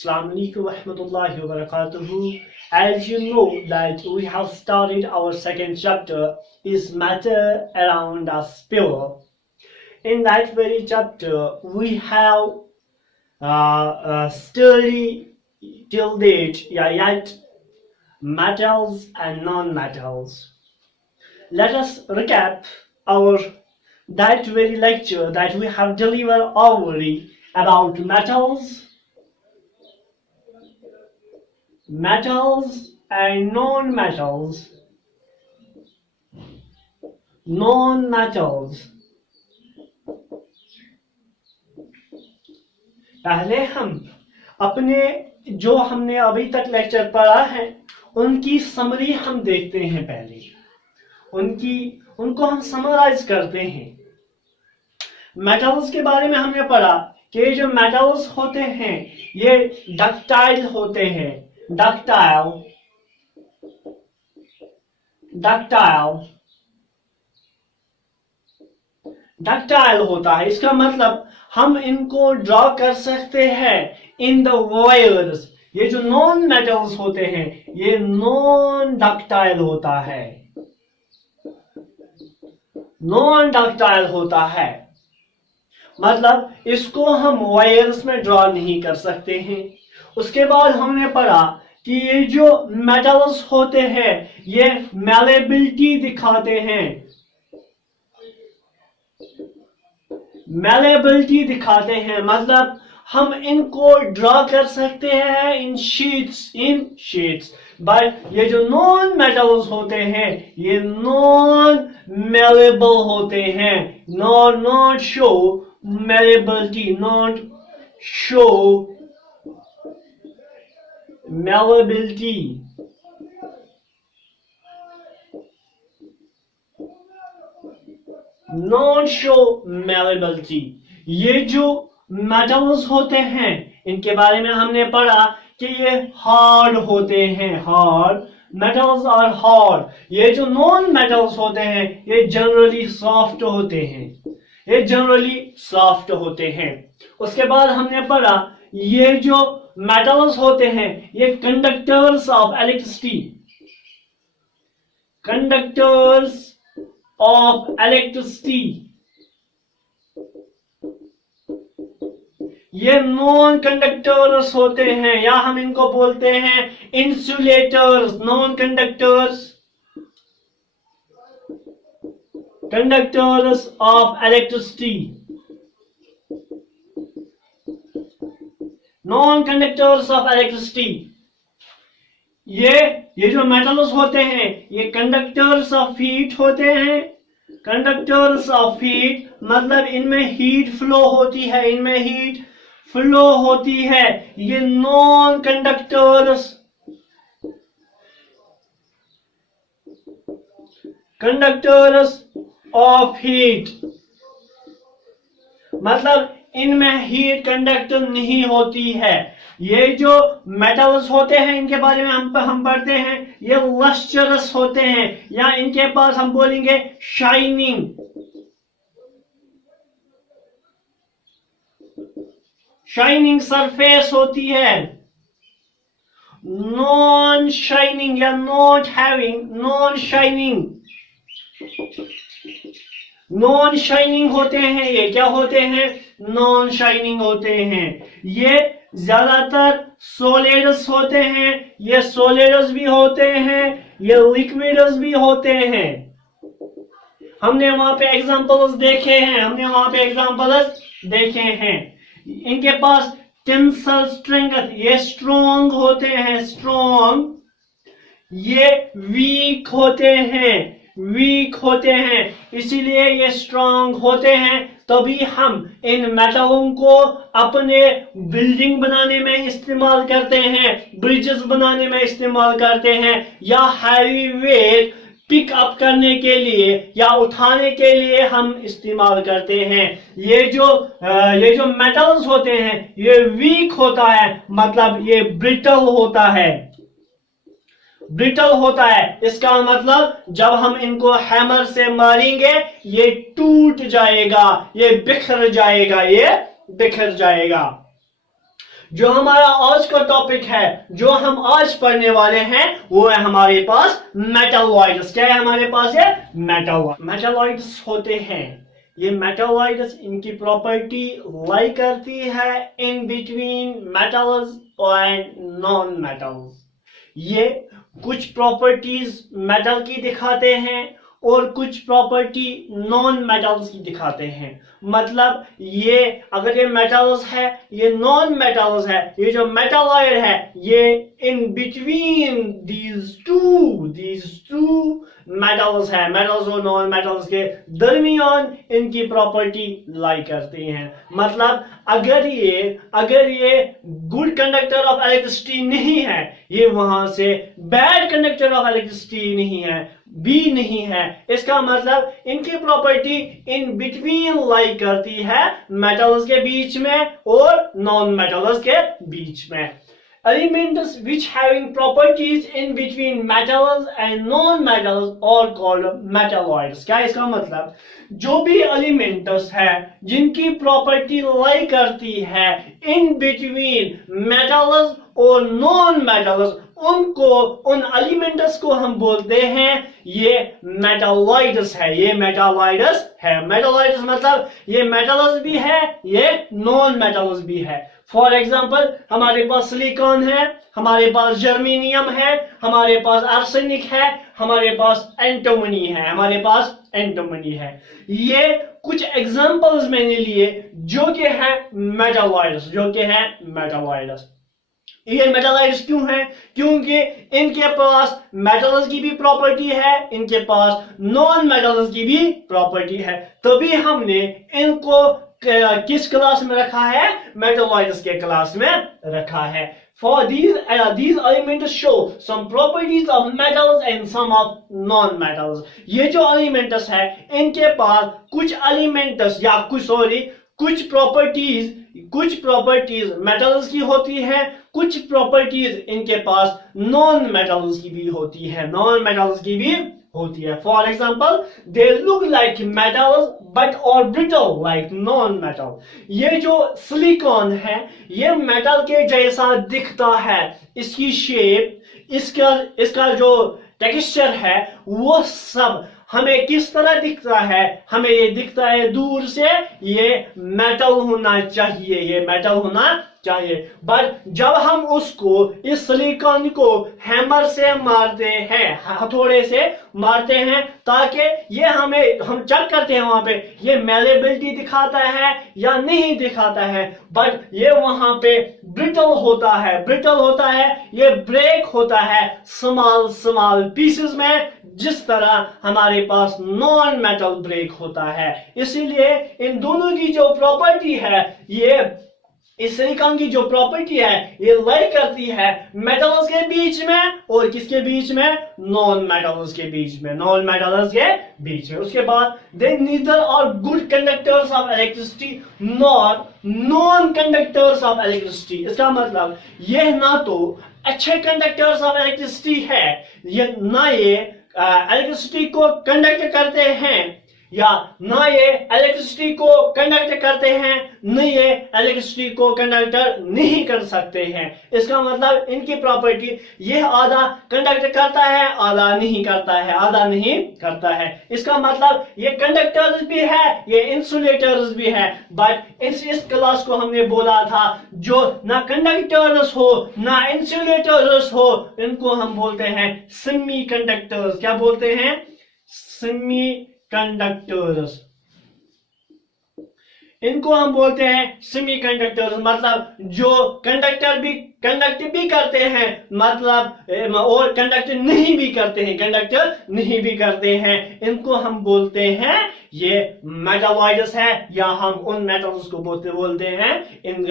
Assalamu alaikum wa rahmatullahi wa barakatuhu. As you know that we have started our second chapter is matter around a sphere. In that very chapter we have studied till date yet metals and non-metals. Let us recap our that very lecture that we have delivered already about metals and non-metals. पहले हम अपने जो हमने अभी तक lecture पढ़ा है उनकी समरी हम देखते हैं। पहले उनको हम समराइज करते हैं। मेटल्स के बारे में हमने पढ़ा कि जो मेटल्स होते हैं ये डक्टाइल होते हैं। डक्टाइल होता है। इसका मतलब हम इनको ड्रॉ कर सकते हैं इन द वायर्स। ये जो नॉन मेटल्स होते हैं ये नॉन डक्टाइल होता है। मतलब इसको हम वायर्स में ड्रॉ नहीं कर सकते हैं। उसके बाद हमने पढ़ा कि ये जो मेटल्स होते हैं ये मैलेबिलिटी दिखाते हैं। मतलब हम इनको ड्रॉ कर सकते हैं इन शीट्स। बट ये जो नॉन मेटल्स होते हैं ये नॉन मैलेबल होते हैं। Not show malleability, not show malleability. ये जो मेटल्स होते हैं इनके बारे में हमने पढ़ा कि ये हार्ड होते हैं। Metals are hard. ये जो नॉन मेटल्स होते हैं ये जनरली सॉफ्ट होते हैं। उसके बाद हमने पढ़ा ये जो मेटल्स होते हैं ये कंडक्टर्स ऑफ इलेक्ट्रिसिटी। ये नॉन कंडक्टर्स होते हैं या हम इनको बोलते हैं insulators. Non conductors of electricity. ये जो मेटल्स होते हैं ये कंडक्टर्स ऑफ हीट होते हैं। मतलब इनमें हीट फ्लो होती है। ये नॉन कंडक्टर्स ऑफ हीट। मतलब इनमें हीट कंडक्टर नहीं होती है। ये जो मेटल्स होते हैं इनके बारे में हम पढ़ते हैं ये लस्ट्रस होते हैं या इनके पास हम बोलेंगे शाइनिंग सरफेस होती है। नॉन शाइनिंग या नॉट हैविंग नॉन शाइनिंग होते हैं। ये क्या होते हैं? नॉन शाइनिंग होते हैं। ये ज्यादातर सॉलिड्स होते हैं। ये सॉलिड्स भी होते हैं, ये लिक्विड्स भी होते हैं। हमने वहां पे एग्जांपल्स देखे हैं। इनके पास टेंसल स्ट्रेंथ, ये स्ट्रॉन्ग होते हैं। ये वीक होते हैं। इसीलिए ये स्ट्रॉन्ग होते हैं। तभी हम इन मेटलों को अपने बिल्डिंग बनाने में इस्तेमाल करते हैं, ब्रिजेस बनाने में इस्तेमाल करते हैं, या हैवी वेट पिक अप करने के लिए या उठाने के लिए हम इस्तेमाल करते हैं। ये जो मेटल्स होते हैं ये वीक होता है। मतलब ये ब्रिटल होता है। इसका मतलब जब हम इनको हैमर से मारेंगे ये टूट जाएगा, ये बिखर जाएगा। जो हमारा आज का टॉपिक है, जो हम आज पढ़ने वाले हैं, वो है हमारे पास मेटालॉइड्स। क्या है हमारे पास? है मेटालॉइड्स होते हैं। ये मेटालॉइड्स, इनकी प्रॉपर्टी लाई करती है in between metals and non metals. ये कुछ प्रॉपर्टीज मेटल की दिखाते हैं और कुछ प्रॉपर्टी नॉन मेटल्स की दिखाते हैं। मतलब ये अगर ये मेटल्स है, ये नॉन मेटल्स है, ये जो मेटालॉइड है ये in between these two metals है, मेटल्स और नॉन मेटल्स के दरमियान इनकी प्रॉपर्टी लाई करती हैं। मतलब अगर ये गुड कंडक्टर ऑफ इलेक्ट्रिसिटी नहीं है, ये वहां से बैड कंडक्टर ऑफ इलेक्ट्रिसिटी नहीं है, भी नहीं है, इसका मतलब इनकी प्रॉपर्टी इन बिटवीन लाई करती है मेटल्स के बीच में और नॉन मेटल्स के बीच में। Elements which having properties in between metals and non-metals are called metalloids। क्या इसका मतलब? जो भी एलिमेंट्स है जिनकी प्रॉपर्टी लाई करती है इन बिटवीन मेटल्स और नॉन मेटल्स, उन एलिमेंट्स को हम बोलते हैं ये मेटालॉइड्स है। ये मेटालॉइड्स है। मेटालॉइड्स मतलब ये मेटल्स भी है, ये नॉन मेटल्स भी है। फॉर एग्जाम्पल हमारे पास सिलिकॉन है, हमारे पास जर्मेनियम है, हमारे पास आर्सेनिक है, हमारे पास एंटिमनी है। ये कुछ एग्जाम्पल्स मैंने लिए जो कि है मेटालॉइड्स, ये मेटालॉइड्स क्यों हैं? क्योंकि इनके पास मेटल्स की भी प्रॉपर्टी है, इनके पास नॉन मेटल्स की भी प्रॉपर्टी है। तभी हमने इनको किस क्लास में रखा है? मेटालॉइड्स के क्लास में रखा है। For these elements show some properties of metals and some of non-metals। ये जो एलिमेंट्स है इनके पास कुछ एलिमेंट्स या कुछ प्रॉपर्टीज मेटल्स की होती है, कुछ प्रॉपर्टीज इनके पास नॉन मेटल्स की भी होती है। For example they look like metals but और ब्रिटल लाइक नॉन मेटल। ये जो सिलिकॉन है ये मेटल के जैसा दिखता है, इसकी शेप, इसका जो टेक्सचर है वो सब हमें किस तरह दिखता है? हमें ये दिखता है दूर से ये मेटल होना चाहिए, बट जब हम इस सिलिकॉन को हैमर से मारते हैं, हथौड़े से मारते हैं, ताकि ये हम चेक करते हैं वहां पे ये मेलेबिलिटी दिखाता है या नहीं दिखाता है, बट ये वहां पे ब्रिटल होता है, ये ब्रेक होता है स्मॉल पीसेस में, जिस तरह हमारे पास नॉन मेटल ब्रेक होता है। इसीलिए इन दोनों की जो प्रॉपर्टी है, इस सिलिकॉन की जो प्रॉपर्टी है ये लाई करती है मेटल्स के बीच में और किसके बीच में? नॉन मेटल्स के बीच में। उसके बाद they neither are good conductors of electricity nor non conductors of electricity. इसका मतलब ये ना तो अच्छे कंडक्टर्स ऑफ इलेक्ट्रिसिटी है, ये ना ये इलेक्ट्रिसिटी को कंडक्ट करते हैं, या ना ये इलेक्ट्रिसिटी को कंडक्ट करते हैं, न ये इलेक्ट्रिसिटी को कंडक्टर नहीं कर सकते हैं। इसका मतलब इनकी प्रॉपर्टी ये आधा कंडक्ट करता है, आधा नहीं करता है। इसका मतलब ये कंडक्टर्स भी है, ये इंसुलेटर्स भी है। बट इस क्लास को हमने बोला था जो ना कंडक्टर्स हो ना इंसुलेटर्स हो, इनको हम बोलते हैं सेमी कंडक्टर्स। क्या बोलते हैं? Semi conductors. इनको हम बोलते हैं सेमी कंडक्टर्स। मतलब जो कंडक्ट भी करते हैं, मतलब और कंडक्ट नहीं भी करते हैं, इनको हम बोलते हैं ये मेटालॉइड्स है, या हम उन मेटल्स को बोलते हैं in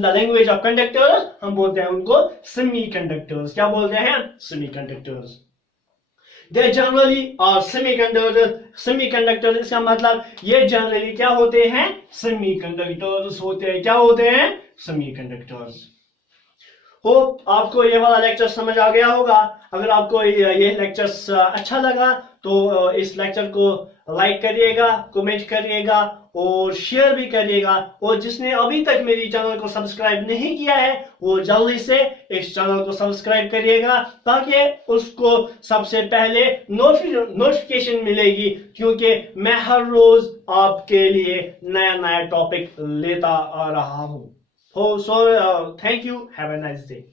the language of conductors हम बोलते हैं उनको सेमी कंडक्टर्स। क्या बोलते हैं? Semi conductors. They generally are semiconductors। इसका मतलब ये जनरली क्या होते हैं? सेमीकंडक्टर्स होते हैं। क्या होते हैं? सेमीकंडक्टर्स। होप आपको ये वाला लेक्चर समझ आ गया होगा। अगर आपको ये लेक्चर अच्छा लगा तो इस लेक्चर को लाइक करिएगा, कमेंट करिएगा और शेयर भी करिएगा। और जिसने अभी तक मेरी चैनल को सब्सक्राइब नहीं किया है वो जल्दी से इस चैनल को सब्सक्राइब करिएगा ताकि उसको सबसे पहले नोटिफिकेशन मिलेगी, क्योंकि मैं हर रोज आपके लिए नया नया टॉपिक लेता आ रहा हूं। So thank you. Have a nice day.